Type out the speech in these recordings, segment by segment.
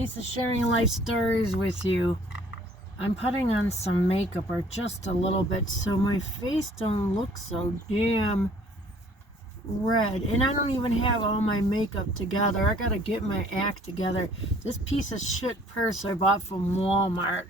Lisa sharing life stories with you. I'm putting on some makeup, or just a little bit, so my face don't look so damn red. And I don't even have all my makeup together. I gotta get my act together. This piece of shit purse I bought from Walmart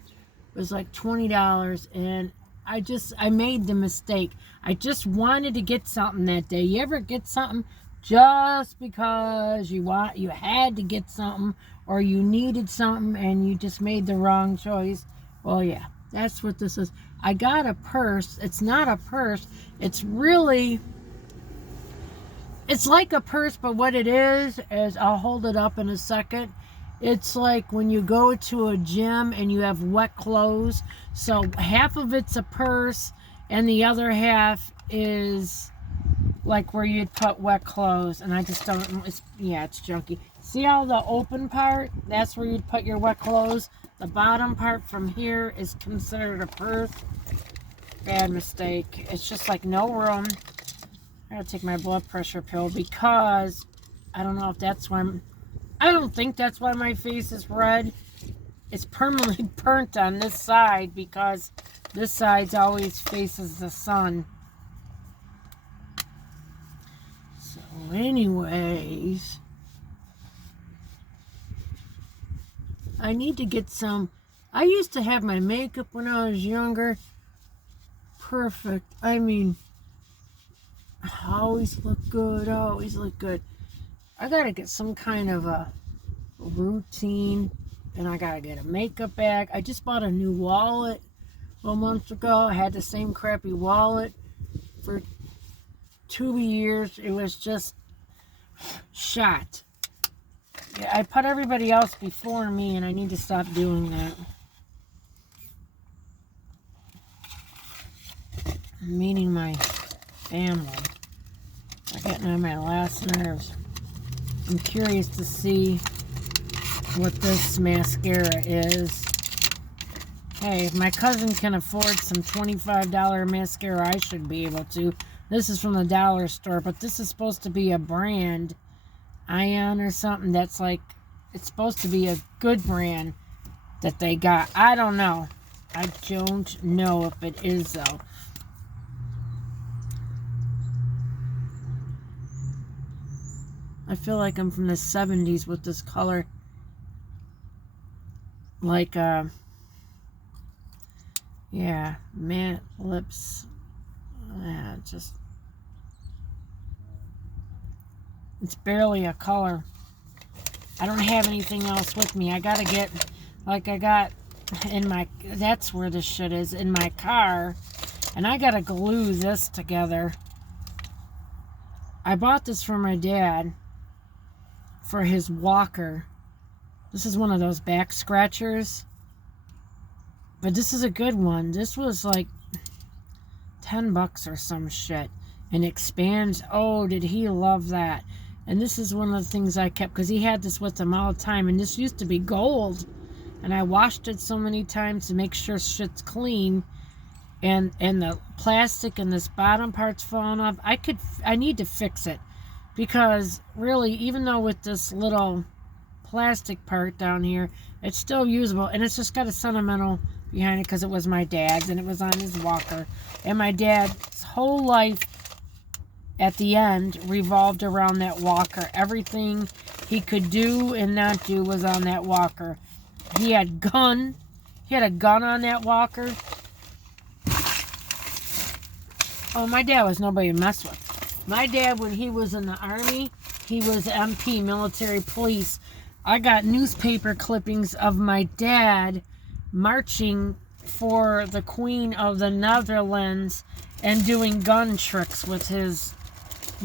was like $20, and I made the mistake. I just wanted to get something that day. You ever get something just because you had to get something, or you needed something and you just made the wrong choice? Well, yeah, that's what this is. I got a purse. It's not a purse. It's like a purse, but what it is I'll hold it up in a second. It's like when you go to a gym and you have wet clothes. So half of it's a purse and the other half is like where you'd put wet clothes. And I just don't, it's junky. See how the open part, that's where you'd put your wet clothes. The bottom part from here is considered a purse. Bad mistake. It's just like no room. I gotta take my blood pressure pill because I don't know if that's why I don't think that's why my face is red. It's permanently burnt on this side because this side always faces the sun. So anyways, I need to get some. I used to have my makeup when I was younger. Perfect. I mean, always look good, always look good. I gotta get some kind of a routine, and I gotta get a makeup bag. I just bought a new wallet a month ago. I had the same crappy wallet for 2 years. It was just shot. Yeah, I put everybody else before me, and I need to stop doing that. Meaning my family. They're getting on my last nerves. I'm curious to see what this mascara is. Hey, if my cousin can afford some $25 mascara, I should be able to. This is from the dollar store, but this is supposed to be a brand, Ion or something, that's like, it's supposed to be a good brand that they got. I don't know. I don't know if it is, though. I feel like I'm from the 70s with this color. Like, yeah, matte lips. Yeah, just, it's barely a color. I don't have anything else with me. I gotta get, like I got in my, that's where this shit is, in my car. And I gotta glue this together. I bought this for my dad for his walker. This is one of those back scratchers. But this is a good one. This was like $10 or some shit. And expands. Oh, did he love that. And this is one of the things I kept, because he had this with him all the time. And this used to be gold. And I washed it so many times to make sure shit's clean. And the plastic and this bottom part's falling off. I need to fix it. Because really, even though with this little plastic part down here, it's still usable. And it's just got a sentimental behind it because it was my dad's and it was on his walker. And my dad's whole life at the end revolved around that walker. Everything he could do and not do was on that walker. He had a gun on that walker. Oh, my dad was nobody to mess with. My dad, when he was in the Army, he was MP, military police. I got newspaper clippings of my dad marching for the Queen of the Netherlands and doing gun tricks with his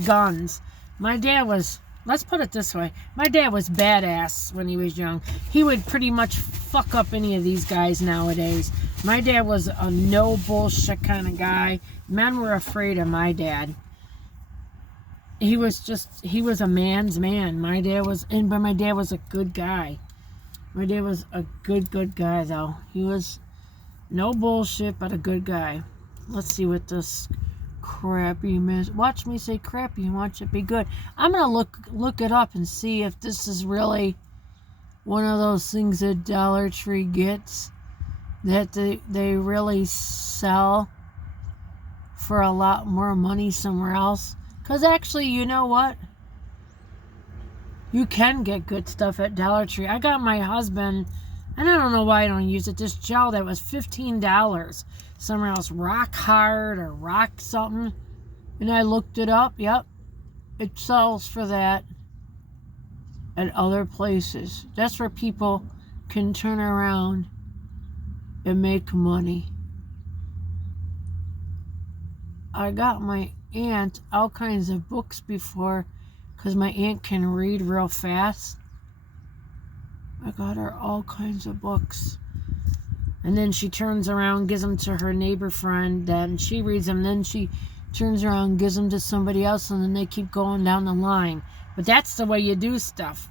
guns. My dad was, let's put it this way, my dad was badass when he was young. He would pretty much fuck up any of these guys nowadays. My dad was a no bullshit kind of guy. Men were afraid of my dad. He was a man's man. My dad was a good guy. My dad was a good guy, though. He was no bullshit, but a good guy. Let's see what this crappy mess. Watch me say crappy and watch it be good. I'm gonna look it up and see if this is really one of those things that Dollar Tree gets that they really sell for a lot more money somewhere else. Because actually, you know what? You can get good stuff at Dollar Tree. I got my husband, and I don't know why I don't use it, this gel that was $15 somewhere else. Rock Hard or Rock something. And I looked it up. Yep. It sells for that at other places. That's where people can turn around and make money. I got my aunt all kinds of books before, because my aunt can read real fast. I got her all kinds of books. And then she turns around, gives them to her neighbor friend, and she reads them. Then she turns around, gives them to somebody else, and then they keep going down the line. But that's the way you do stuff.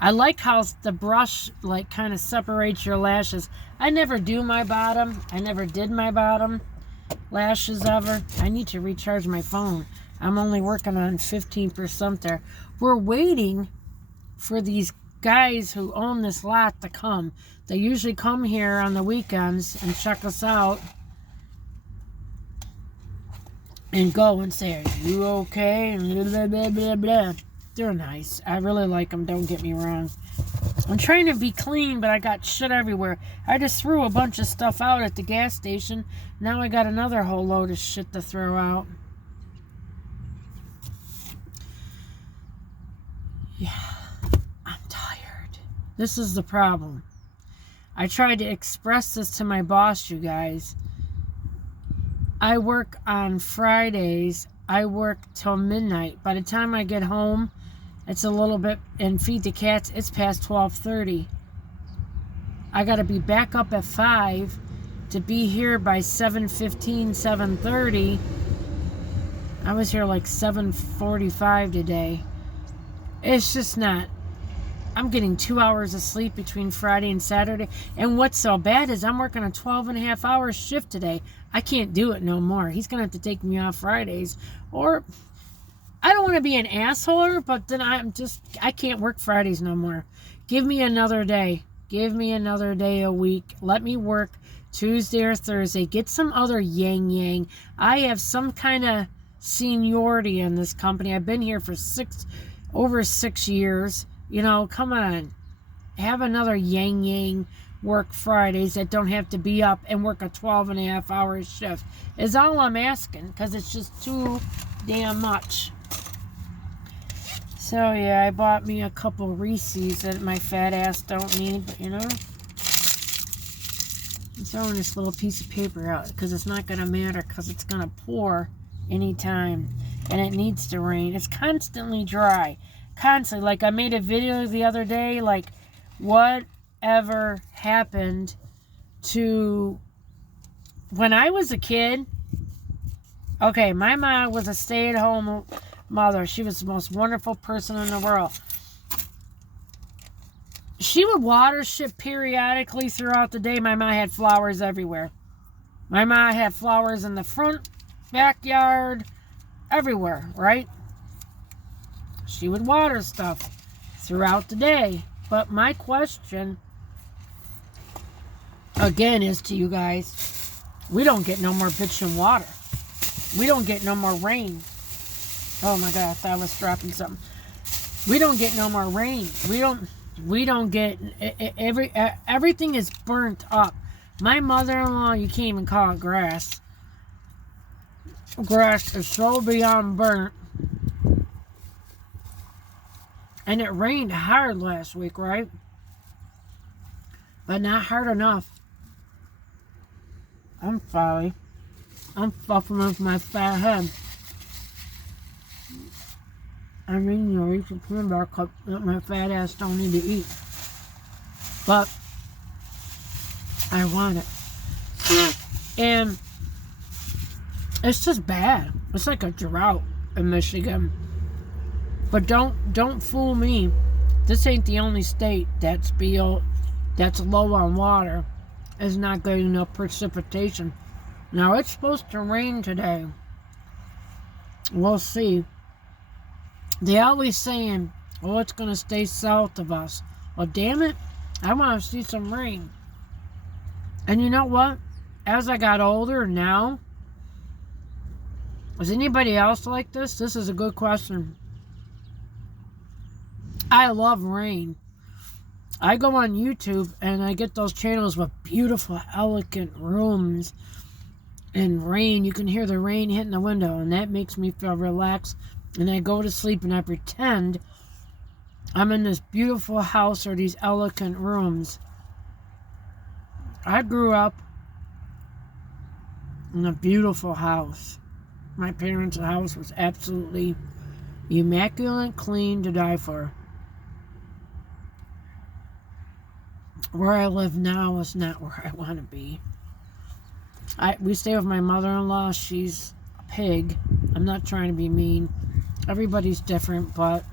I like how the brush like kind of separates your lashes. I never do my bottom. I never did my bottom lashes ever. I need to recharge my phone. I'm only working on 15% there. We're waiting for these guys who own this lot to come. They usually come here on the weekends and check us out and go and say, "Are you okay?" and blah, blah, blah, blah. They're nice. I really like them, don't get me wrong. I'm trying to be clean, but I got shit everywhere. I just threw a bunch of stuff out at the gas station. Now I got another whole load of shit to throw out. Yeah, I'm tired. This is the problem. I tried to express this to my boss, you guys. I work on Fridays. I work till midnight. By the time I get home, it's a little bit, and feed the cats, it's past 12:30. I got to be back up at 5 to be here by 7:15, 7:30. I was here like 7:45 today. It's just not. I'm getting 2 hours of sleep between Friday and Saturday. And what's so bad is I'm working a 12.5-hour shift today. I can't do it no more. He's going to have to take me off Fridays. Or, I don't want to be an asshole, but then I can't work Fridays no more. Give me another day. Give me another day a week. Let me work Tuesday or Thursday. Get some other yang. I have some kind of seniority in this company. I've been here for over 6 years. You know, come on. Have another yang work Fridays that don't have to be up and work a 12.5-hour shift is all I'm asking, because it's just too damn much. So yeah, I bought me a couple Reese's that my fat ass don't need, but you know, I'm throwing this little piece of paper out because it's not going to matter, because it's going to pour anytime, and it needs to rain. It's constantly dry. Constantly. Like, I made a video the other day, like, whatever happened to when I was a kid. Okay, my mom was a stay-at-home mother. She was the most wonderful person in the world. She would water shit periodically throughout the day. My mom had flowers everywhere. My mom had flowers in the front, backyard, everywhere, right? She would water stuff throughout the day. But my question, again, is to you guys, we don't get no more bitchin' water. We don't get no more rain. Oh my God, I thought I was dropping something. We don't get no more rain. We don't get, everything is burnt up. My mother-in-law, you can't even call it grass. Grass is so beyond burnt. And it rained hard last week, right? But not hard enough. I'm sorry. I'm fucking with my fat head. I'm eating a Reese's peanut butter cup that my fat ass don't need to eat. But I want it. And it's just bad. It's like a drought in Michigan. But don't fool me. This ain't the only state that's low on water. Is not getting enough precipitation. Now it's supposed to rain today. We'll see. They always saying, "Oh, it's gonna stay south of us." Well, damn it, I want to see some rain. And you know what? As I got older now, is anybody else like this? This is a good question. I love rain. I go on YouTube and I get those channels with beautiful, elegant rooms and rain. You can hear the rain hitting the window, and that makes me feel relaxed. And I go to sleep and I pretend I'm in this beautiful house or these elegant rooms. I grew up in a beautiful house. My parents' house was absolutely immaculate, clean, to die for. Where I live now is not where I want to be. We stay with my mother-in-law. She's a pig. I'm not trying to be mean. Everybody's different, but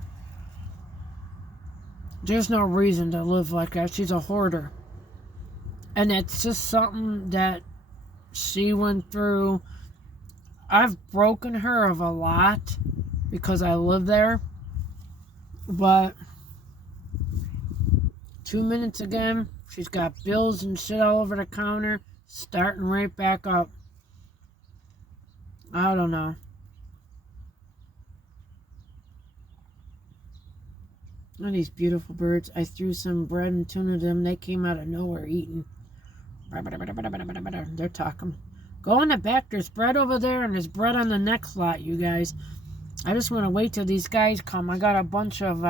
there's no reason to live like that. She's a hoarder. And it's just something that she went through. I've broken her of a lot because I live there. But 2 minutes again, she's got bills and shit all over the counter, starting right back up. I don't know. Look at these beautiful birds. I threw some bread and tuna to them. They came out of nowhere eating. They're talking. Go in the back. There's bread over there, and there's bread on the next lot, you guys. I just want to wait till these guys come. I got a bunch of,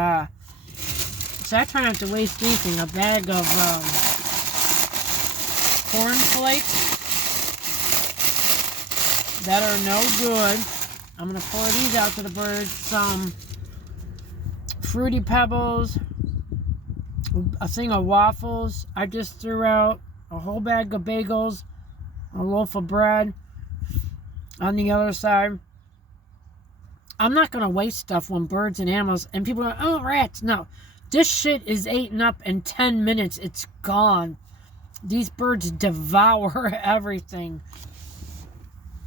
so I try not to waste anything. A bag of corn flakes that are no good. I'm going to pour these out to the birds. Some Fruity Pebbles, a thing of waffles. I just threw out a whole bag of bagels, a loaf of bread on the other side. I'm not going to waste stuff when birds and animals, and people are, oh, rats. No, this shit is eaten up in 10 minutes. It's gone. These birds devour everything.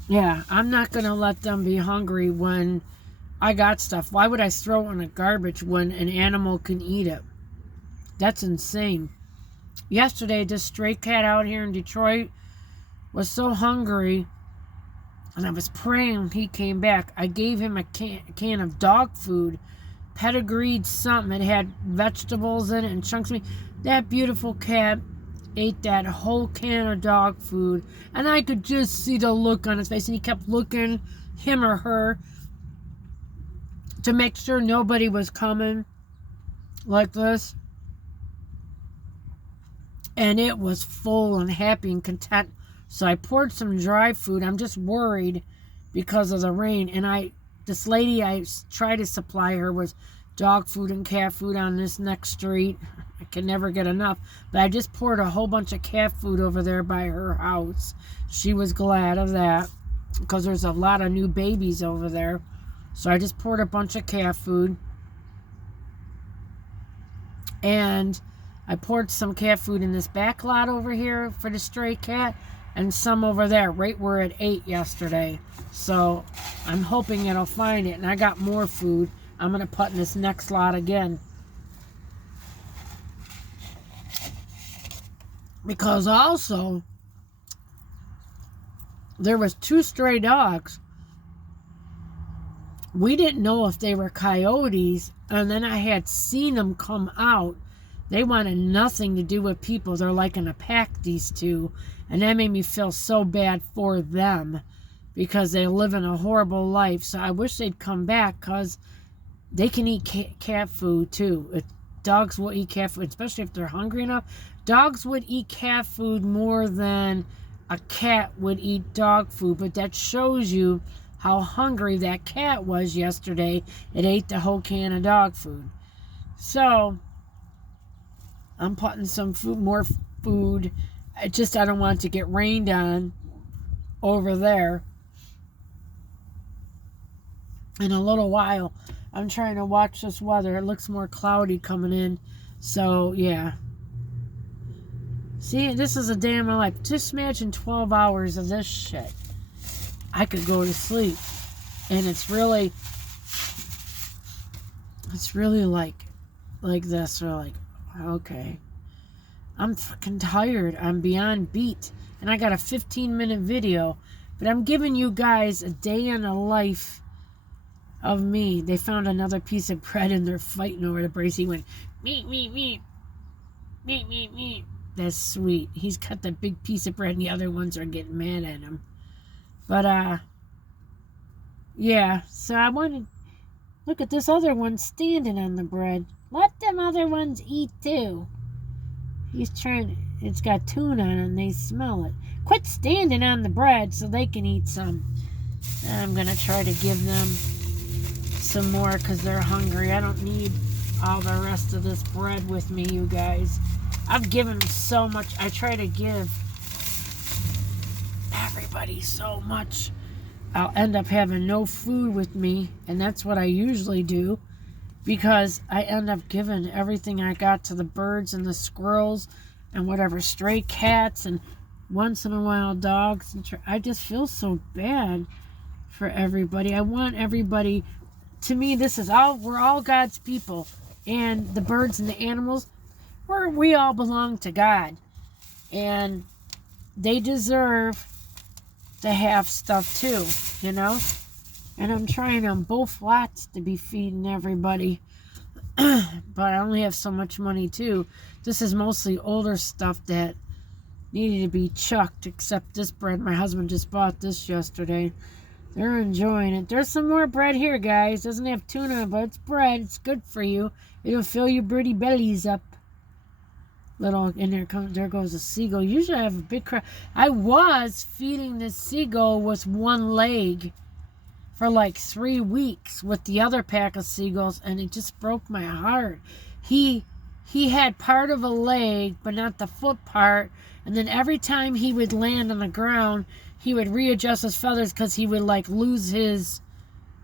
Yeah, I'm not going to let them be hungry when I got stuff. Why would I throw it in the garbage when an animal can eat it? That's insane. Yesterday, this stray cat out here in Detroit was so hungry, and I was praying he came back. I gave him a can of dog food, pedigreed something. It had vegetables in it and chunks of meat. That beautiful cat ate that whole can of dog food, and I could just see the look on his face, and he kept looking, him or her, to make sure nobody was coming like this. And it was full and happy and content. So I poured some dry food. I'm just worried because of the rain. And this lady I tried to supply her with dog food and cat food on this next street. I can never get enough. But I just poured a whole bunch of cat food over there by her house. She was glad of that because there's a lot of new babies over there. So I just poured a bunch of cat food. And I poured some cat food in this back lot over here for the stray cat, and some over there, right where it ate yesterday. So I'm hoping it'll find it. And I got more food I'm going to put in this next lot again. Because also, there was 2 stray dogs. We didn't know if they were coyotes, and then I had seen them come out. They wanted nothing to do with people. They're like in a pack, these 2. And that made me feel so bad for them because they live in a horrible life. So I wish they'd come back because they can eat cat food too. Dogs will eat cat food, especially if they're hungry enough. Dogs would eat cat food more than a cat would eat dog food. But that shows you how hungry that cat was yesterday. It ate the whole can of dog food. So I'm putting some food, more food. I don't want it to get rained on over there. In a little while, I'm trying to watch this weather. It looks more cloudy coming in. So, yeah. See, this is a day of my life. Just imagine 12 hours of this shit. I could go to sleep. And it's really like this. Or like, Okay. I'm fucking tired. I'm beyond beat. And I got a 15-minute video. But I'm giving you guys a day in the life of me. They found another piece of bread and they're fighting over the brace. He went, meat, meat, meat. Meat, meat, meat. That's sweet. He's got the big piece of bread and the other ones are getting mad at him. But, yeah. So I wanted... Look at this other one standing on the bread. Let them other ones eat too. He's trying... It's got tuna on it and they smell it. Quit standing on the bread so they can eat some. I'm going to try to give them some more because they're hungry. I don't need all the rest of this bread with me, you guys. I've given so much. I try to give everybody so much. I'll end up having no food with me, and that's what I usually do because I end up giving everything I got to the birds and the squirrels and whatever, stray cats and once in a while dogs. And I just feel so bad for everybody. I want everybody, to me, this is all, we're all God's people, and the birds and the animals, we all belong to God, and they deserve to have stuff too, you know. And I'm trying on both lots to be feeding everybody, but I only have so much money too. This is mostly older stuff that needed to be chucked, except this bread. My husband just bought this yesterday. They're enjoying it. There's some more bread here, guys. Doesn't have tuna, but it's bread. It's good for you. It'll fill your pretty bellies up. Little, and there goes a seagull. Usually I have a big crowd. I was feeding this seagull with one leg for like 3 weeks with the other pack of seagulls, and it just broke my heart. He had part of a leg, but not the foot part, and then every time he would land on the ground, he would readjust his feathers because he would like lose his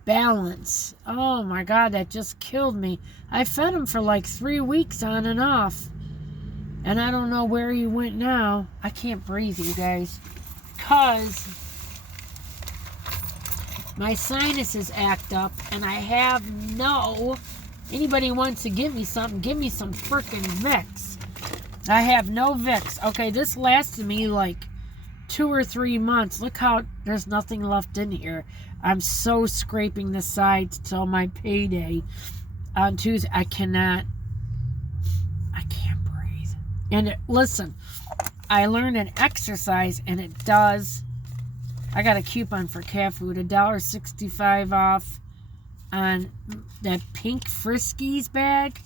balance. Oh my God, that just killed me. I fed him for like 3 weeks on and off. And I don't know where he went now. I can't breathe, you guys. Because my sinuses act up and I have no... Anybody wants to give me something, give me some freaking Vicks. I have no Vicks. Okay, this lasted me like 2 or 3 months. Look how there's nothing left in here. I'm so scraping the sides till my payday on Tuesday. I can't breathe. And listen, I learned an exercise and it does. I got a coupon for cat food, $1.65 off on that pink Friskies bag.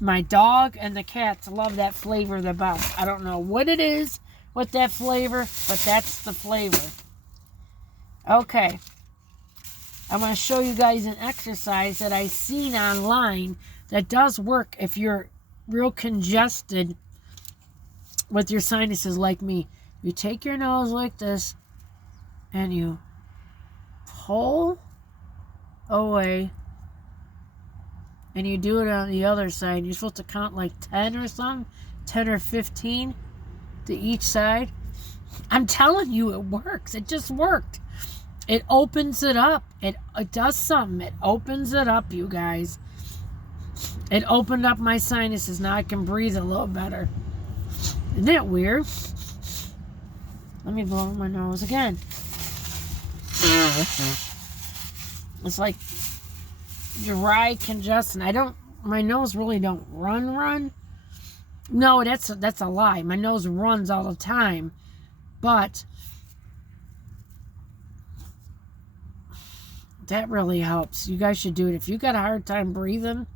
My dog and the cats love that flavor the best. I don't know what it is with that flavor, but that's the flavor. Okay. I want to show you guys an exercise that I seen online that does work if you're real congested with your sinuses like me. You take your nose like this and you pull away, and you do it on the other side. You're supposed to count like 10 or something, 10 or 15 to each side. I'm telling you, it works. It just worked. It opens it up. It does something. It opens it up, you guys. It opened up my sinuses. Now I can breathe a little better. Isn't that weird? Let me blow my nose again. It's like dry congestion. My nose really don't run. No, that's a lie. My nose runs all the time. But that really helps. You guys should do it. If you got a hard time breathing,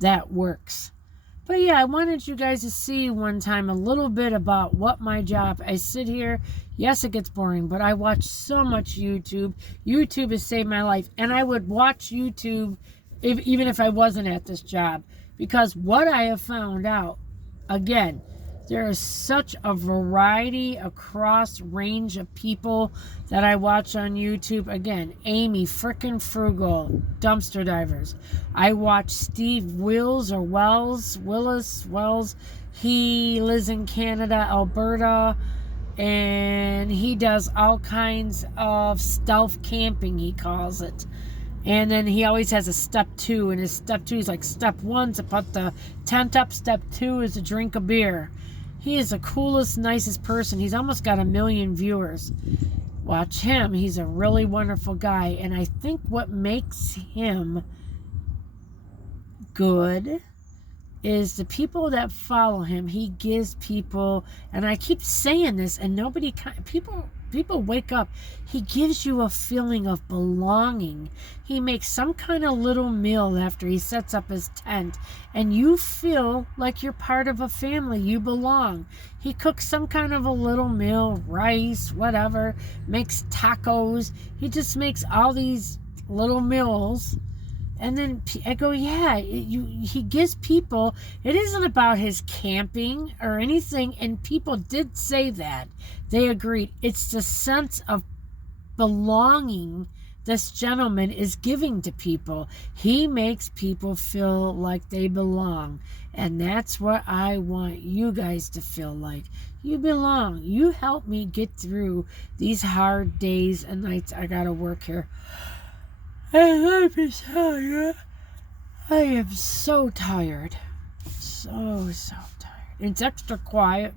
that works. But yeah, I wanted you guys to see one time a little bit about what my job. I sit here. Yes, it gets boring, but I watch so much YouTube. YouTube has saved my life. And I would watch YouTube even if I wasn't at this job. Because what I have found out, again, there is such a variety across range of people that I watch on YouTube. Again, Amy frickin' Frugal, Dumpster Divers. I watch Steve Wills. He lives in Canada, Alberta, and he does all kinds of stealth camping, he calls it. And then he always has a step 2. And his step 2 is like step 1 to put the tent up. Step 2 is to drink a beer. He is the coolest, nicest person. He's almost got 1 million viewers. Watch him. He's a really wonderful guy. And I think what makes him good is the people that follow him. He gives people, and I keep saying this, and people wake up. He gives you a feeling of belonging. He makes some kind of little meal after he sets up his tent, and you feel like you're part of a family. You belong. He cooks some kind of a little meal, rice, whatever, makes tacos. He just makes all these little meals. And then I go, yeah, he gives people, it isn't about his camping or anything. And people did say that. They agreed. It's the sense of belonging this gentleman is giving to people. He makes people feel like they belong. And that's what I want you guys to feel like. You belong. You help me get through these hard days and nights I got to work here. And let me tell you, I am so tired. So tired. It's extra quiet.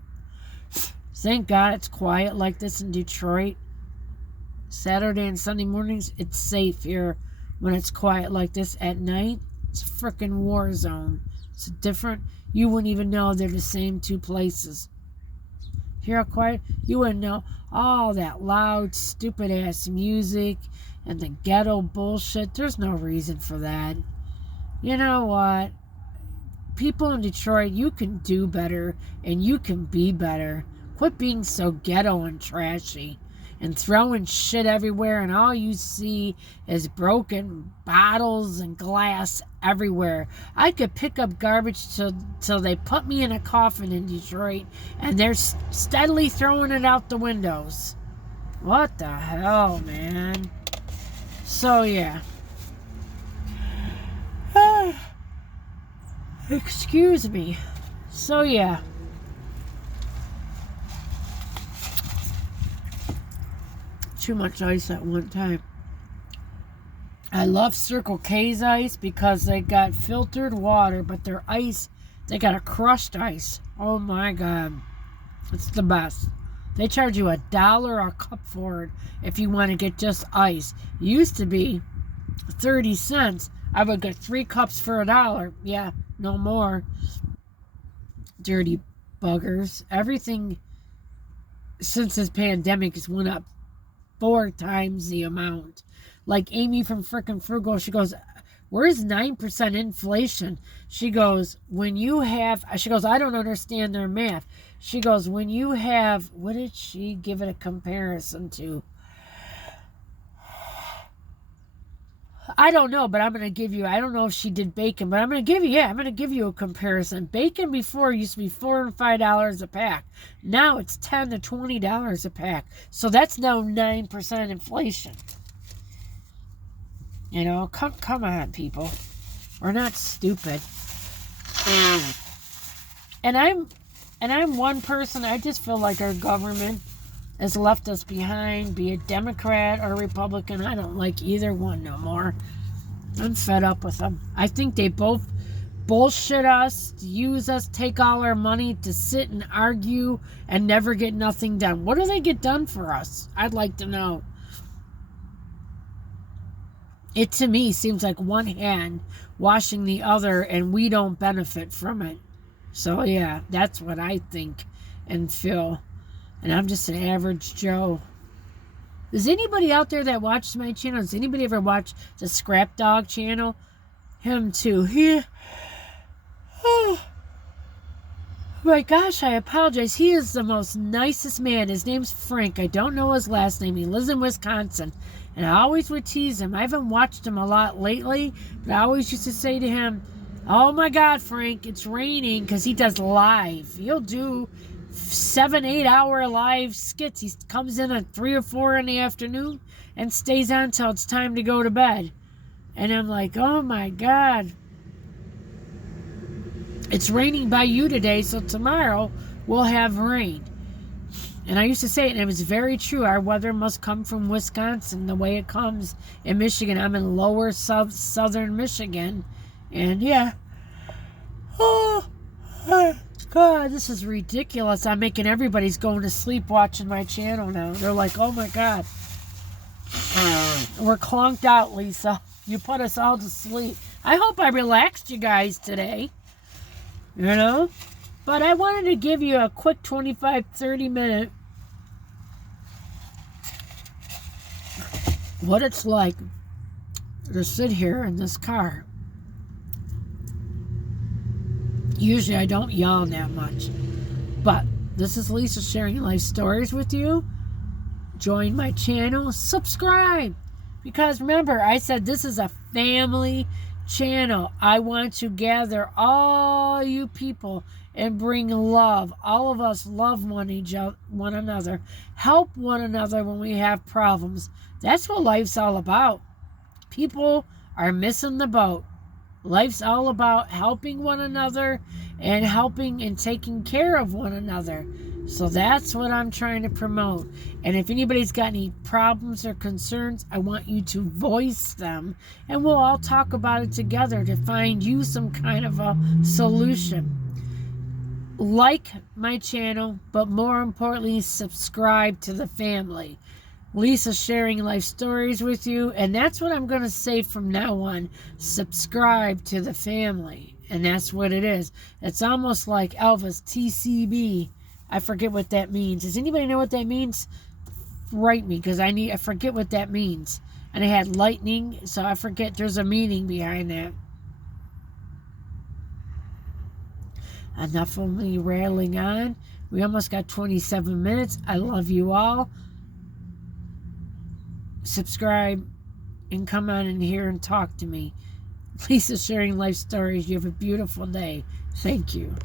Thank God it's quiet like this in Detroit. Saturday and Sunday mornings, it's safe here when it's quiet like this. At night, it's a freaking war zone. It's different. You wouldn't even know they're the same two places. Hear how quiet? You wouldn't know all that loud, stupid-ass music and the ghetto bullshit. There's no reason for that. You know what? People in Detroit, you can do better and you can be better. Quit being so ghetto and trashy and throwing shit everywhere, and all you see is broken bottles and glass everywhere. I could pick up garbage till they put me in a coffin in Detroit, and they're steadily throwing it out the windows. What the hell, man? So, yeah. Excuse me. So, yeah. Too much ice at one time. I love Circle K's ice because they got filtered water, but their ice, they got a crushed ice. Oh my God. It's the best. They charge you $1 a cup for it if you want to get just ice. It used to be 30 cents. I would get 3 cups for $1. Yeah, no more. Dirty buggers. Everything since this pandemic has went up 4 times the amount. Like Amy from frickin' Frugal, she goes, where's 9% inflation? She goes, I don't understand their math. She goes, when you have, what did she give it a comparison to? I don't know, but I'm going to give you, I don't know if she did bacon, but I'm going to give you a comparison. Bacon before used to be $4 and $5 a pack. Now it's $10 to $20 a pack. So that's now 9% inflation. You know, come on, people. We're not stupid. And I'm one person, I just feel like our government has left us behind, be it Democrat or Republican. I don't like either one no more. I'm fed up with them. I think they both bullshit us, use us, take all our money to sit and argue and never get nothing done. What do they get done for us? I'd like to know. It, to me, seems like one hand washing the other, and we don't benefit from it. So, yeah, that's what I think and feel. And I'm just an average Joe. Is anybody out there that watches my channel? Does anybody ever watch the Scrap Dog channel? Him too. Oh my gosh, I apologize. He is the most nicest man. His name's Frank. I don't know his last name. He lives in Wisconsin. And I always would tease him. I haven't watched him a lot lately, but I always used to say to him, oh my God, Frank, it's raining, because he does live. He'll do 7-8 hour live skits. He comes in at 3 or 4 in the afternoon and stays on till it's time to go to bed. And I'm like, oh my God. It's raining by you today, so tomorrow we'll have rain. And I used to say it, and it was very true. Our weather must come from Wisconsin the way it comes in Michigan. I'm in lower southern Michigan. And yeah. Oh, God, this is ridiculous. I'm making everybody's going to sleep watching my channel now. They're like, oh my God. We're clonked out, Lisa. You put us all to sleep. I hope I relaxed you guys today. You know? But I wanted to give you a quick 25, 30 minute what it's like to sit here in this car. Usually I don't yawn that much. But this is Lisa sharing life stories with you. Join my channel. Subscribe. Because remember, I said this is a family channel. I want to gather all you people and bring love. All of us love one another. Help one another when we have problems. That's what life's all about. People are missing the boat. Life's all about helping one another and helping and taking care of one another. So that's what I'm trying to promote. And if anybody's got any problems or concerns, I want you to voice them. And we'll all talk about it together to find you some kind of a solution. Like my channel, but more importantly, subscribe to the family. Lisa sharing life stories with you. And that's what I'm going to say from now on. Subscribe to the family. And that's what it is. It's almost like Elvis, TCB. I forget what that means. Does anybody know what that means? Write me, because I forget what that means. And I had lightning, so I forget there's a meaning behind that. Enough of me rattling on. We almost got 27 minutes. I love you all. Subscribe and come on in here and talk to me. Lisa sharing life stories. You have a beautiful day. Thank you.